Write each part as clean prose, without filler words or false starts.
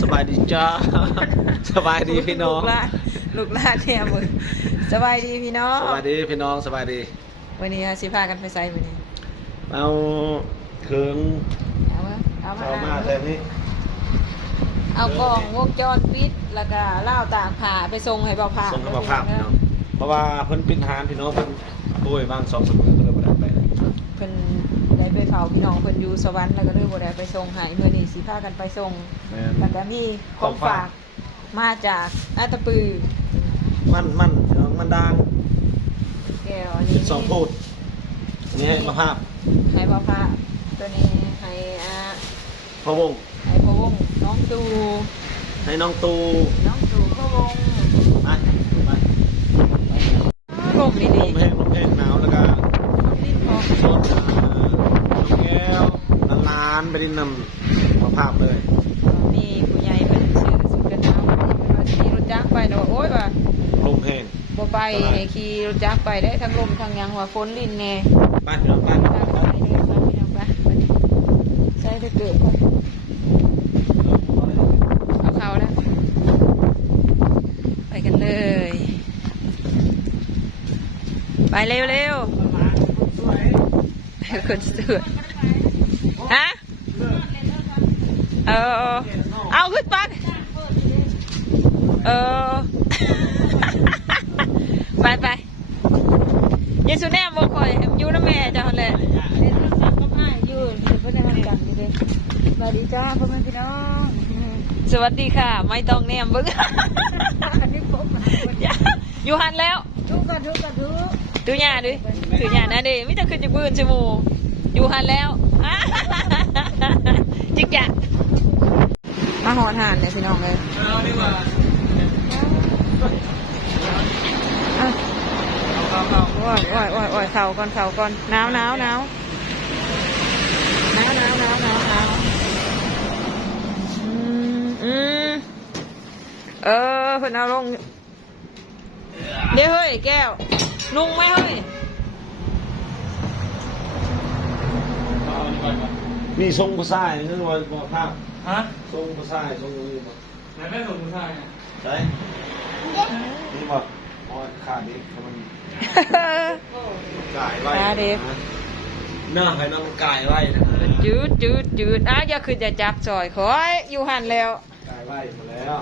สบายดีจ้าสบายดีพี่น้องลูกหลานเนี่ยมึงสบายดีพี่น้องสบายดีพี่น้องสบายดีวันนี้สิพากันไปไซวันนี้เอาเครื่องเอามาแต่นี้เอากล่องวงจรปิดแล้วก็เล่าตากผ้าไปส่งให้เบาผ้าส่งให้เบาผ้าพี่น้องเพราะว่าเพิ่นปิดหานพี่น้องเพิ่นป่วยบาง2 3 มื้อก็เลยบ่ได้ไปเพิ่นได้ไปเฝ้าพี่น้องเพิ่นอยู่สวรรค์แล้วก็เลยบ่ได้ไปส่งให้มื้อนี้สิพากันไปส่งแล้วก็มีของฝากมาจากอาตะปือมันพี่น้องมันดังแก้วอันนี้2พูดนี่ให้มาภาพให้เบาผ้าตัวนี้ให้พ่อวงให้พ่อวงน้องตูให้น้องตูพ่อวงไปลมดีลมแห้งหนาวแล้วก็ชวนน้องแก้วนานๆไปดินนำมาภาพเลยมีผู้ใหญ่เป็นชื่อสุกันเอาว่าขี่รถจักรไปเนาะโอ้ยว่าลมแห้งบ่ไปให้ขี่รถจักรไปได้ทั้งลมทั้งหยังว่าฝนลิ้นแน่ไปพี่น้องไปใช่ได้เกิดเอาเข้าแล้วไปกันเลยไปเร็วคนสวยฮะเอาขึ้นปักไปยิสุแน่บ่คอยอยู่น้ำแม่จ้าเลยเล่นน้ำกับอ้ายอยู่เพิ่นได้ทำกันนี่เด้สวัสดีจ้าพ่อแม่พี่น้องสวัสดีค่ะไม่ต้องแนมเบิ่งอยู่หันแล้วทุกตุญาดิตุญานะเด้มิแต่ขึ้นจากปืนชมูอยู่หันแล้วจิกจักมาหอทานเนี่ยพี่น้องเลยว่ายเข่าก่อนหนาวเพิ่นเอาลงเดี๋ยวเฮ้ยแก้วนุ่งไหมเฮ้ยมีทรงผู้ชายนึกว่าบอกภาพฮะทรงผู้ชายทรงนี้บ่ไหนไม่ทรงผู้ชายใช่นี่บอกอ๋อขาดเด็กมันกายไว้เนื้อให้น้ำกายไว้นะจืดอย่าขึ้นจะจับจอยคอยอยู่หันแล้วกายไว้หมดแล้ว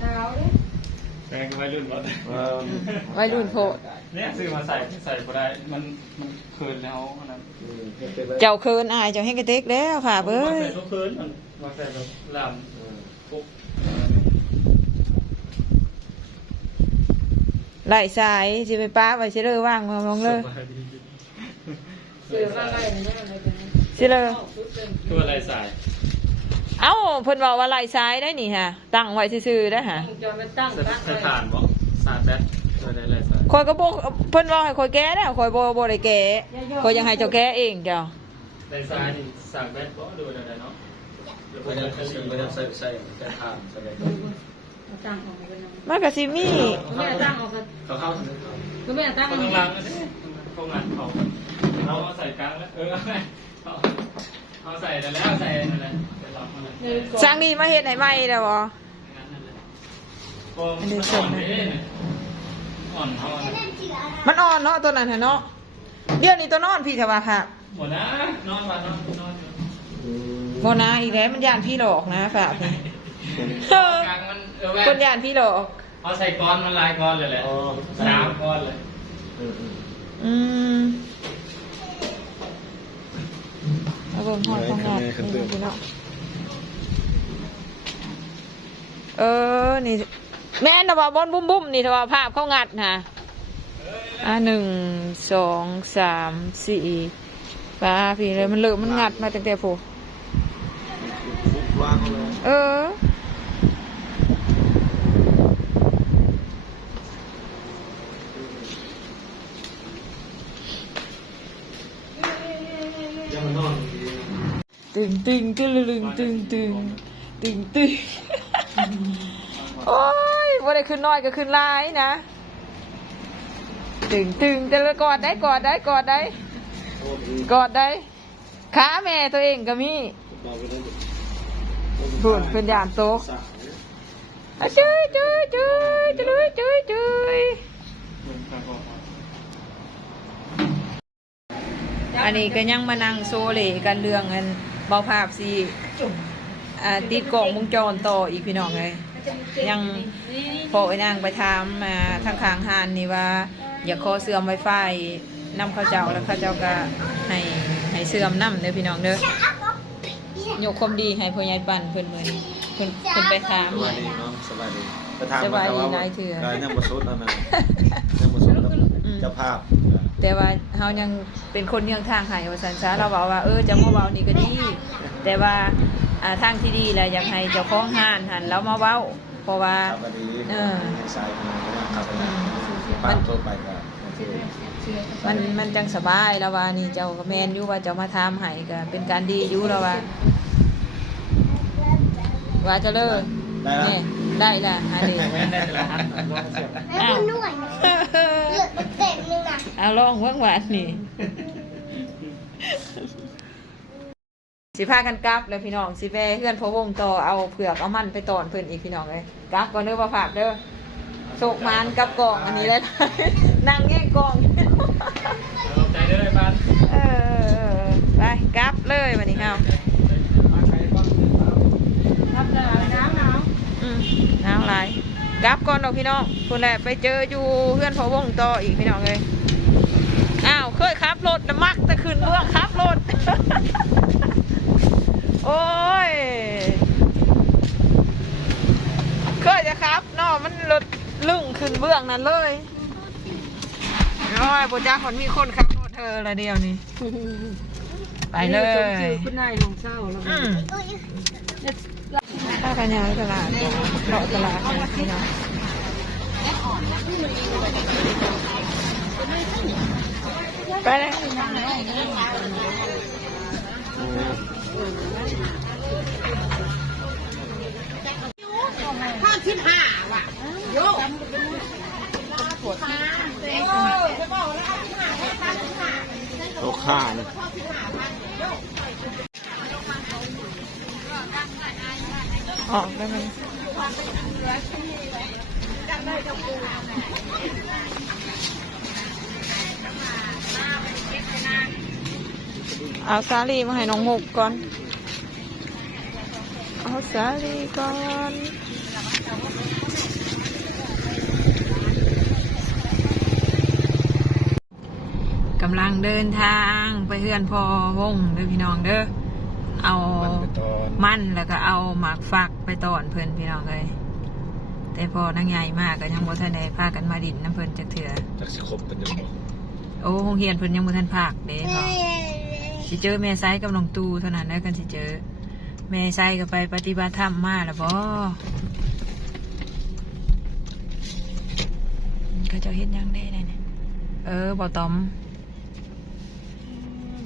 หนาวดิแรงวัยรุ่นวัยรุ่นโผล่เนี่ยซื้อมาใส่ก็ได้มันเคินแล้วนะเจ้าเคินอายเจ้าให้กระเทกแล้วค่ะเบ้ยใส่ทุกเคินมันมาใส่แบบลำปุ๊บไหลสายจะไปป้าไปเชื่อว่างมองเลยเชื่อว่าไหลเชื่อตัวอะไรสายเอ้าเพิ่นบอกว่าไหลซ้ายได้นี่ฮะตั้งไว้ซื่อๆได้ฮะใส่ถ่านบ่สาดแบตตัวได้ไรสายคอยก็บอกเพิ่นบอกให้คอยแก้นะคอยบ่ได้แก้คอยยังให้เจ้าแก้เองเจ้าไรสายนี่สาดแบตบ่ดูได้เนาะไม่ได้ใส่ถ่านใส่มากระซิมี่ไม่ตั้งออกเข้าก็ไม่ตั้งข้างล่างข้างหลังเขาใส่กลางแล้วเขาใส่แล้วใส่นั่นแหละสร้างนี่มาเฮ็ดให้ใหม่เด้อบ่อันนี้ส่วนอ่อนมันอ่อนเนาะตัวนั้นเนาะเดี๋ยวนี้ตัวนอนพี่เถอะว่าค่ะหมดนะนอนบ่นะอีกแล้วมันย่านพี่หลอกนะฝากนี่คนย่านพี่หลอกเอาใส่ก้อนมันลายก้อนเลยแหละ3 ก้อนเลยเอาเบิ่งฮอดข้างนอกพี่น้องนี่แม่นว่าบอลบุ้มนี่ถ้าว่าภาพเขางัดนะ1 2 3 4ป้าพี่เลยมันเลอะมันงัดมาตั้งแต่ผู้ตึงโอ้ยว่าได้ขึ้นน้อยก็ขึ้นลายนะตึงแต่ละกอดได้ขาแม่ตัวเองก็มี พูดเป็นยานโตจุ้ยจุ้ยจุ้ยจุ้ยจุ้ยจุ้ยอันนี้ก็ยังมานั่งโซเลกันเรื่องอันเบาภาพสิติดกล่องวงจรต่ออีกพี่น้องเลยยังพอไอ้นางไปถามมาทางข้างหานนี่ว่าอยากขอเสื่อมไวไฟนำเข้าเจ้าแล้วเข้าเจ้าก็ให้เสื่อมนำเด้อพี่น้องเด้อยกความดีให้พ่อใหญ่ปั่นเพิ่นมื้อนี้เพิ่นไปถาม สวัสดีเนาะสวัสดีไปถาม สบายดี ว่ นายเถื่อ ยังบ่สุดนั่นน่ะยังบ่สุดเจ้าภาพ แต่ว่าเฮายังเป็นคนเลี้ยงทางให้ว่าซั่นซะเราบอกว่าจะมาเว้านี่ก็ดีแต่ว่าทางที่ดีแหละอยากให้เจ้าของห้านหันแล้วมาเว้าเพราะว่า สวัสดีให้สายมาขับไปนะป้าโทรไปก็มันจังสบายแล้วว่านี่เจ้าก็แม่นอยู่ว่าเจ้ามาถามให้ก็เป็นการดีอยู่แล้วว่าจะเลิกนี่ได้ละอันนี้ ได้แต่ละหันลองเสียบ แล้วมันนวดเลือดมันเต็มนึงอ่ะ เอาลองเบิ่งหวานนี่สิพากันกลับแล้วพี่น้องสิไปเฮือนพ่อวงต่อเอาเผือกเอามันไปตอนเพิ่นอีกพี่น้องเลยกลับก่อนเด้อบ่ฝากเด้อโชคมานกับกล่องอันนี้เลยนั่งแง่กล่อง ขอบใจเด้อบ้าน ไปกลับเลยวันนี้เฮาหนาวหลายกลับก่อนดอกพี่น้องคนแหละไปเจออยู่เพื่อนพ่อวงต่ออีกพี่น้องเลยอ้าวเคยขับรถมักจะขึ้นเบื้องขับรถ โอ้ยเคยจะครับเนาะมันรถลึ่งขึ้นเบื้องนั้นเลยโอ้ยปุจ้าคนมีคนขับรถเธอละเดียวนี่ไปเลยคุณนายของเศร้าแล้วถ้ากันยาวตลาดเลาะตลาดนี่นะไปเลย55 ว่ะโยก โลค่าเนี่ย ออกได้ไหมเอาสาลีมาให้น้องหกก่อนเอาสาลีก่อนกำลังเดินทางไปเฮือนพอวงเด้อพี่น้องเด้อเอามันแล้วก็เอาหมากฝักไปตอนเพิ่นพี่น้องเลยแต่พอนางใหญ่มากก็ยังบ่ทันได้พากันมาดินน้ำเพิ่นจักเถื่อ จักสิครบเป็นยังบ่ โอ้โรงเรียนเพิ่นยังบ่ทันพากเด้เนาะสิเจอแม่ไซกับน้องตูเท่านั้นแล้วกันสิเจอแม่ไซก็ไปปฏิบัติธรรมมาแล้วบ่ก็เจ้าเฮ็ดหยังได้เนี่ยบ่ตอม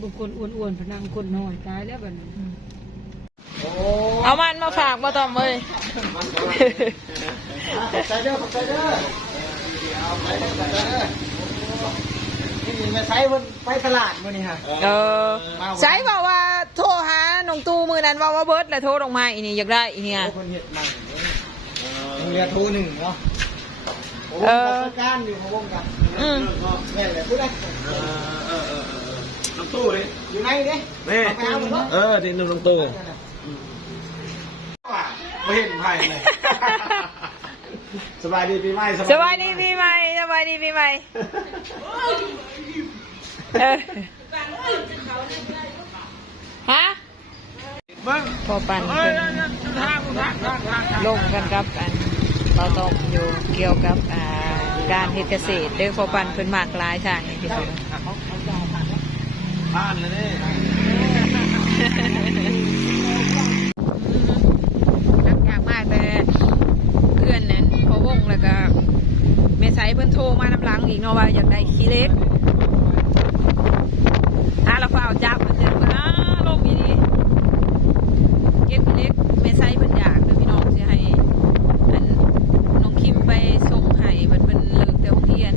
บุคคลอ้วนๆพนังคนน้อยตายแล้วบัดนี้ เอามันมาฝากบ่ตอมเอ้ย ใจเด้อใจเด้อเอาไปเด้อนี่มาใช้ไปตลาดมื้อนี้ฮะ ใช้บอกว่าโทรหาน้องตูมือนั้นว่าเบิร์ดแล้วโทรลงมาอีนี่อยากได้อีเนี่ย คนเฮ็ดใหม่เรียนโทร1เนาะการอยู่ของวงกันแม่นแหละพูดได้น้องตู้ดิอยู่ไหนดิแม่ที่น้องตู้ไม่เห็นไผ่เลยสบายดีปีใหม่ สบายดีปีใหม่สบายดีปีใหม่ฮะพอปั่นลงกันกับอันเราต้องอยู่เกี่ยวกับการเฮ็ดเกษตรเด้อพอปั่นเพิ่นมากหลายทางนี่พี่น้อง ผ่านเลยนี่อยากมากแต่เพื่อนนั้นพอวงแล้วก็เมษายเพิ่นโทรมาน้ำหลังอีกเนาะว่าอยากได้ขี้เล็กเราเฝ้าจับมันจะว่าลงอีนี้เก็บขี้เล็กเมษายเพิ่นอยากเด้อพี่น้องสิให้อันน้องคิมไปส่งให้เพิ่นเลิกแต่โรงเรียน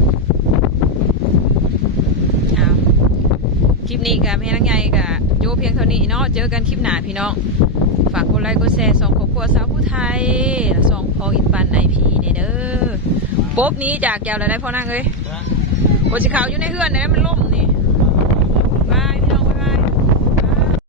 คลิปนี้กับแม่นางใหญ่กับโยเพียงเท่านี้เนาะเจอกันคลิปหน้าพี่น้องฝากกดไลค์ ลค์กดแชร์สองครอบครัวสาวผู้ไทยสองพออินปันไอพีเนี่ยเด้อป๊บนี้จากแก้วอะไรได้พ่อนั่งเลยโอชิขาวอยู่ในเฮือนเนี่ยมันล่ม